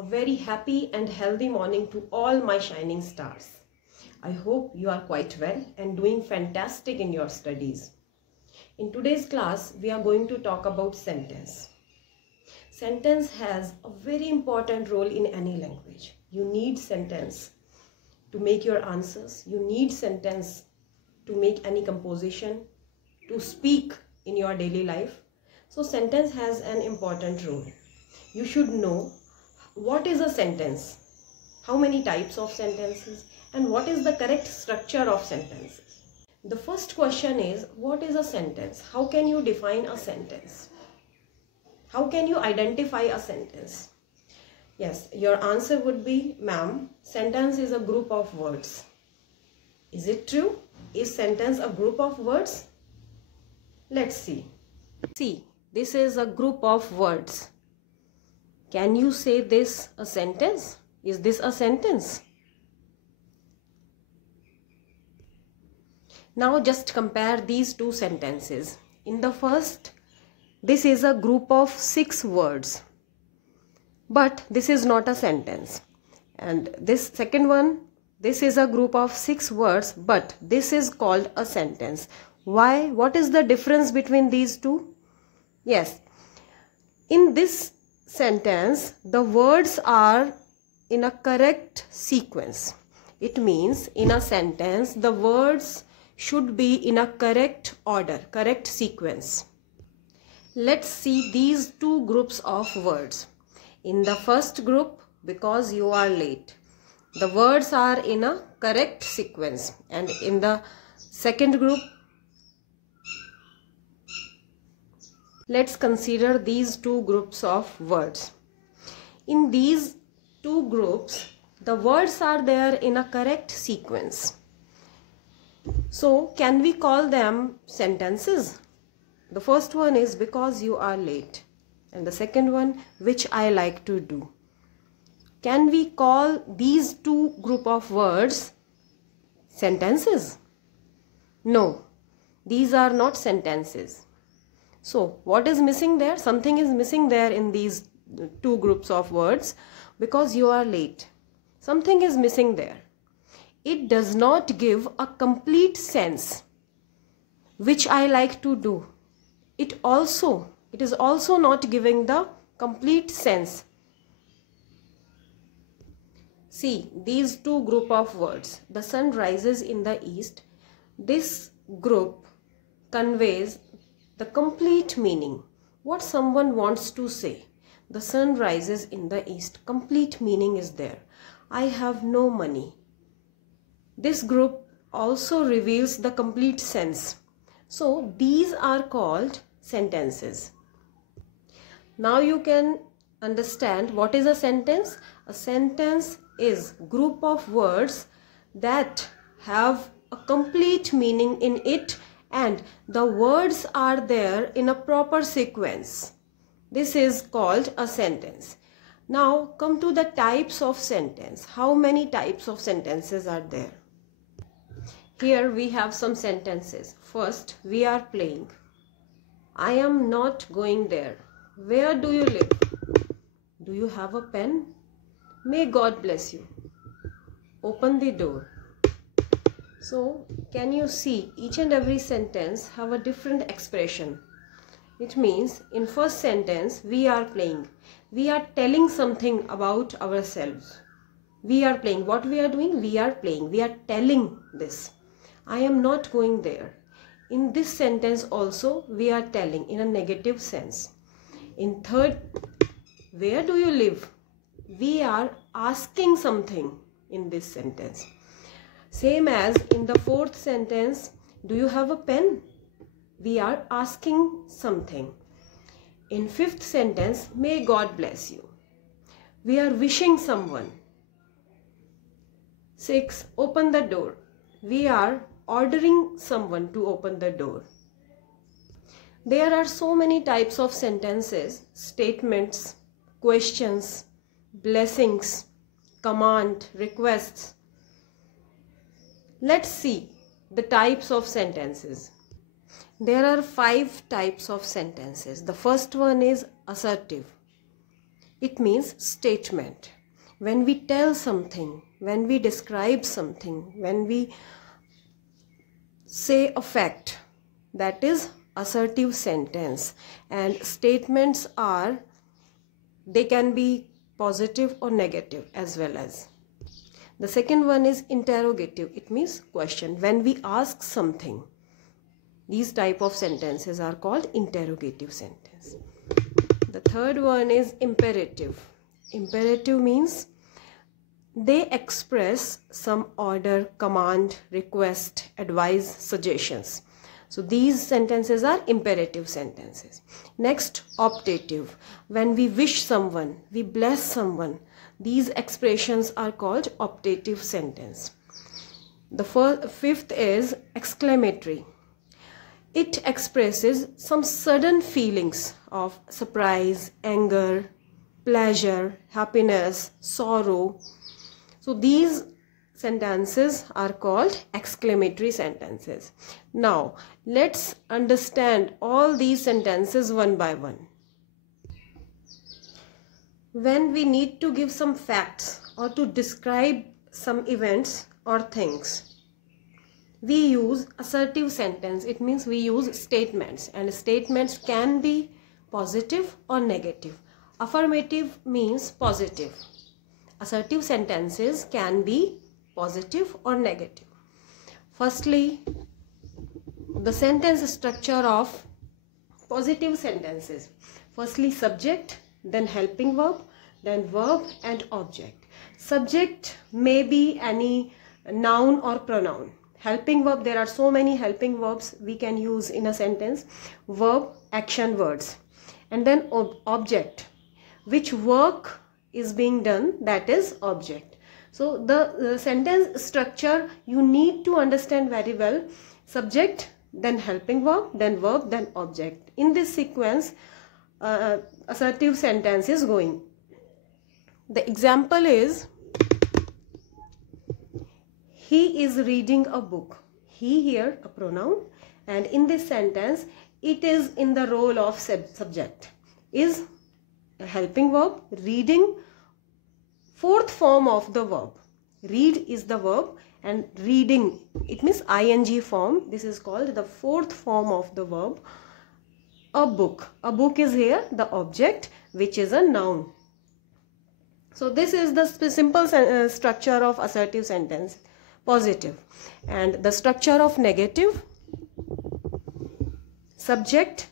A very happy and healthy morning to all my shining stars. I hope you are quite well and doing fantastic in your studies. In today's class, we are going to talk about sentence. Sentence has a very important role in any language. You need sentence to make your answers. You need sentence to make any composition, to speak in your daily life. So sentence has an important role. You should know what is a sentence, how many types of sentences, and what is the correct structure of sentences. The first question is, what is a sentence? How can you define a sentence? How can you identify a sentence? Yes, your answer would be, ma'am, sentence is a group of words. Is it true? Is sentence a group of words? Let's see. See, this is a group of words. Can you say this a sentence? Is this a sentence? Now just compare these two sentences. In the first, this is a group of 6 words. But this is not a sentence. And this second one, this is a group of 6 words, but this is called a sentence. Why? What is the difference between these two? Yes, in this sentence, the words are in a correct sequence. It means in a sentence, the words should be in a correct order, correct sequence. Let's see these two groups of words. In the first group, because you are late, the words are in a correct sequence. And in the second group, let's consider these two groups of words. In these two groups, the words are there in a correct sequence. So, can we call them sentences? The first one is because you are late. And the second one, which I like to do. Can we call these two group of words sentences? No, these are not sentences. So, what is missing there? Something is missing there in these two groups of words. Because you are late. Something is missing there. It does not give a complete sense, which I like to do. It is also not giving the complete sense. See, these two group of words. The sun rises in the east. This group conveys the complete meaning, what someone wants to say. The sun rises in the east. Complete meaning is there. I have no money. This group also reveals the complete sense. So these are called sentences. Now you can understand what is a sentence. A sentence is a group of words that have a complete meaning in it, and the words are there in a proper sequence. This is called a sentence. Now come to the types of sentence. How many types of sentences are there? Here we have some sentences. First, we are playing. I am not going there. Where do you live? Do you have a pen? May God bless you. Open the door. So, can you see each and every sentence have a different expression? It means in first sentence, we are playing. We are telling something about ourselves. We are playing. What we are doing? We are playing. We are telling this. I am not going there. In this sentence also, we are telling in a negative sense. In third, where do you live? We are asking something in this sentence. Same as in the fourth sentence, do you have a pen? We are asking something. In fifth sentence, may God bless you. We are wishing someone. 6, open the door. We are ordering someone to open the door. There are so many types of sentences, statements, questions, blessings, command, requests. Let's see the types of sentences. There are 5 types of sentences. The first one is assertive. It means statement. When we tell something, when we describe something, when we say a fact, that is assertive sentence. And statements are, they can be positive or negative as well as. The second one is interrogative. It means question. When we ask something, these type of sentences are called interrogative sentence. The third one is imperative. Imperative means they express some order, command, request, advice, suggestions. So these sentences are imperative sentences. Next, optative. When we wish someone, we bless someone, these expressions are called optative sentence. The fifth is exclamatory. It expresses some sudden feelings of surprise, anger, pleasure, happiness, sorrow. So these sentences are called exclamatory sentences. Now let's understand all these sentences one by one. When we need to give some facts or to describe some events or things, we use assertive sentence. It means we use statements, and statements can be positive or negative. Affirmative means positive. Assertive sentences can be positive or negative. Firstly, the sentence structure of positive sentences. Firstly, subject, then helping verb, then verb and object. Subject may be any noun or pronoun. Helping verb, there are so many helping verbs we can use in a sentence. Verb, action words. And then object, which work is being done, that is object. So the sentence structure you need to understand very well. Subject, then helping verb, then object. In this sequence, assertive sentence is going. The example is, he is reading a book. He here a pronoun, and in this sentence it is in the role of subject. Is a helping verb, reading fourth form of the verb. Read is the verb and reading, it means ing form. This is called the fourth form of the verb. A book. A book is here the object, which is a noun. So this is the simple structure of assertive sentence. Positive. And the structure of negative: subject,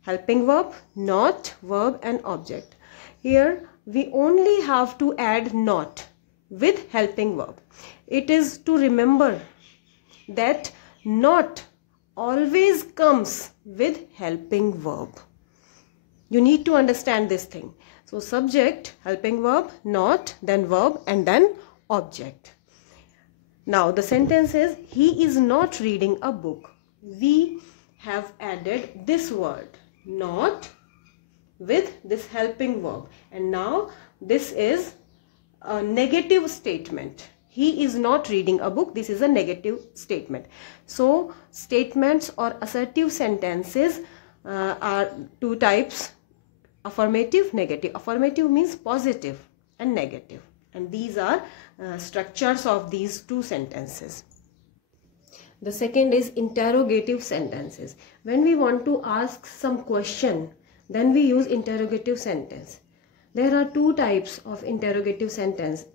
helping verb, not, verb and object. Here we only have to add not with helping verb. It is to remember that not always comes with helping verb. You need to understand this thing. So subject, helping verb, not, then verb and then object. Now the sentence is, he is not reading a book. We have added this word not with this helping verb, and now this is a negative statement. He is not reading a book. This is a negative statement. So statements or assertive sentences are two types: affirmative, negative. Affirmative means positive and negative, and these are structures of these two sentences. The second is interrogative sentences. When we want to ask some question, then we use interrogative sentence. There are two types of interrogative sentences.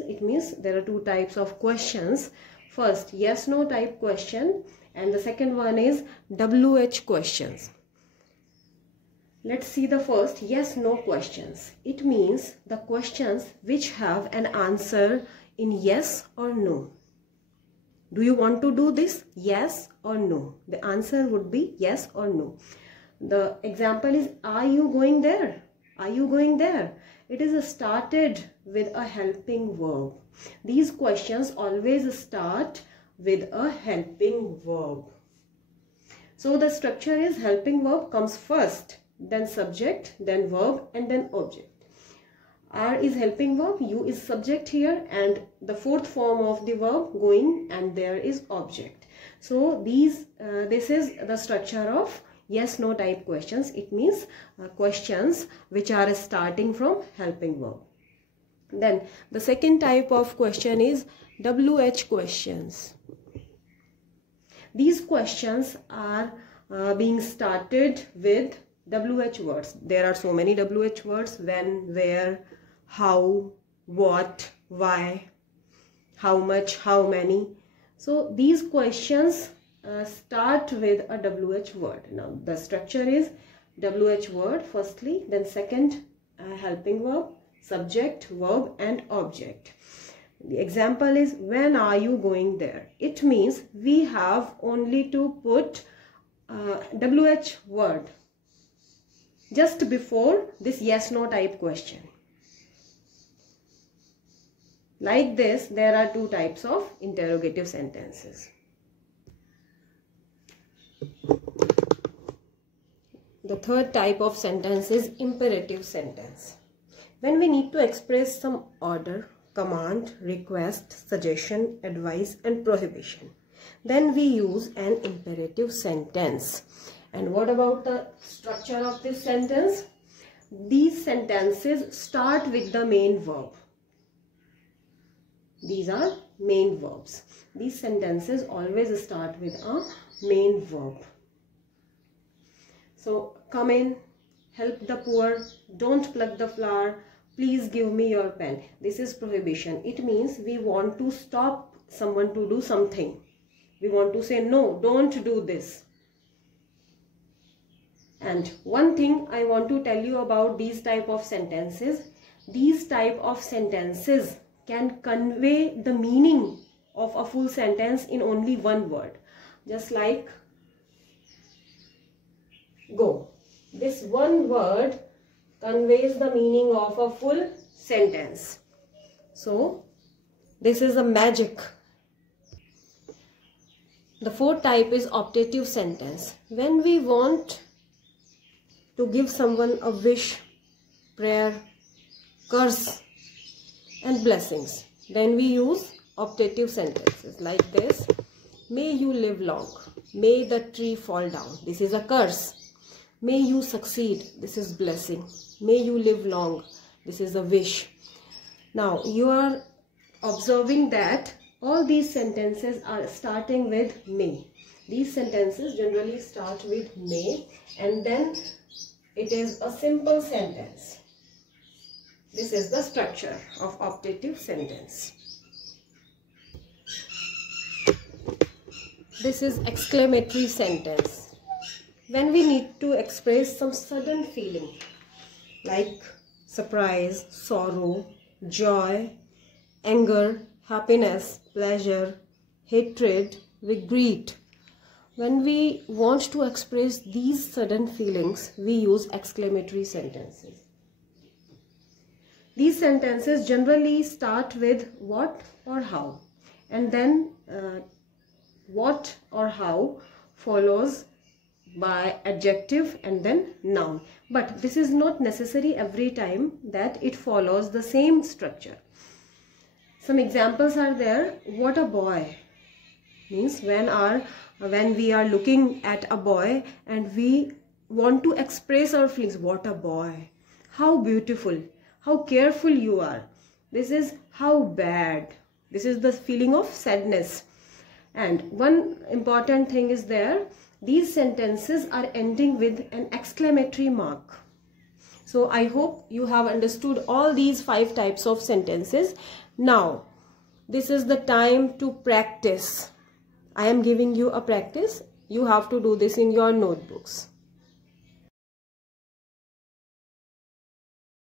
It means there are two types of questions. First, yes no type question, and the second one is WH questions. Let's see the first, yes no questions. It means the questions which have an answer in yes or no. Do you want to do this? Yes or no. The answer would be yes or no. The example is, are you going there? Are you going there? It is started with a helping verb. These questions always start with a helping verb. So the structure is helping verb comes first, then subject, then verb and then object. Are is helping verb, you is subject here, and the fourth form of the verb going, and there is object. So this is the structure of yes no type questions. It means questions which are starting from helping verb. Then the second type of question is WH questions. These questions are being started with WH words. There are so many WH words: when, where, how, what, why, how much, how many. So these questions start with a WH word. Now the structure is WH word firstly, then second helping verb, subject, verb and object. The example is, when are you going there? It means we have only to put WH word just before this yes no type question. Like this, there are two types of interrogative sentences. The third type of sentence is imperative sentence. When we need to express some order, command, request, suggestion, advice and prohibition, then we use an imperative sentence. And what about the structure of this sentence? These sentences start with the main verb. These are main verbs. These sentences always start with a main verb. So, come in, help the poor, don't pluck the flower, please give me your pen. This is prohibition. It means we want to stop someone to do something. We want to say, no, don't do this. And one thing I want to tell you about these type of sentences. These type of sentences can convey the meaning of a full sentence in only one word. Just like go. This one word conveys the meaning of a full sentence. So, this is a magic. The fourth type is optative sentence. When we want to give someone a wish, prayer, curse and blessings, then we use optative sentences like this. May you live long. May the tree fall down. This is a curse. May you succeed. This is blessing. May you live long. This is a wish. Now you are observing that all these sentences are starting with may. These sentences generally start with may and then it is a simple sentence. This is the structure of optative sentence. This is exclamatory sentence. When we need to express some sudden feeling like surprise, sorrow, joy, anger, happiness, pleasure, hatred, regret. When we want to express these sudden feelings, we use exclamatory sentences. These sentences generally start with what or how, and then what or how follows by adjective and then noun. But this is not necessary every time that it follows the same structure. Some examples are there. What a boy means when we are looking at a boy and we want to express our feelings. What a boy, how beautiful, how careful you are. This is how bad. This is the feeling of sadness. And one important thing is there. These sentences are ending with an exclamatory mark. So I hope you have understood all these 5 types of sentences. Now, this is the time to practice. I am giving you a practice. You have to do this in your notebooks.